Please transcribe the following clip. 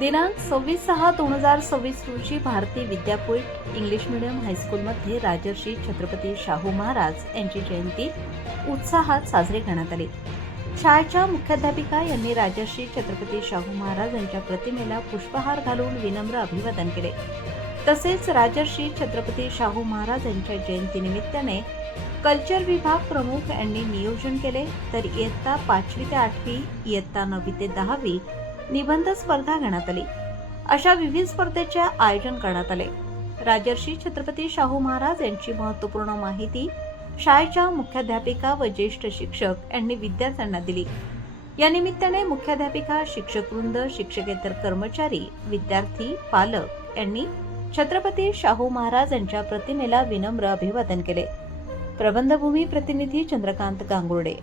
दिनांक 26/6/2026 रोजी Bharati Vidyapeeth English medium हायस्कूलमध्ये राजर्षी छत्रपती शाहू महाराज यांची जयंती उत्साहात साजरी करण्यात आली। शाळेच्या मुख्याध्यापिका यांनी राजर्षी छत्रपती शाहू महाराज यांच्या प्रतिमेला पुष्पहार घालून विनम्र अभिवादन केले। तसेच राजर्षी छत्रपती शाहू महाराज यांच्या जयंतीनिमित्ताने कल्चर विभाग प्रमुख यांनी नियोजन केले, तर इयत्ता 5वी ते 8वी, इयत्ता 9वी ते 10वी निबंध स्पर्धा घेण्यात आली। अशा विविध स्पर्धेचे आयोजन करण्यात आले। राजर्षी छत्रपती शाहू महाराज यांची महत्त्वपूर्ण माहिती शाळेच्या मुख्याध्यापिका व ज्येष्ठ शिक्षक यांनी विद्यार्थ्यांना दिली। या निमित्ताने मुख्याध्यापिका, शिक्षकवृंद, शिक्षकेतर कर्मचारी, विद्यार्थी, पालक यांनी छत्रपती शाहू महाराज यांच्या प्रतिमेला विनम्र अभिवादन केले। प्रबंधभूमी प्रतिनिधी चंद्रकांत गांगुर्डे।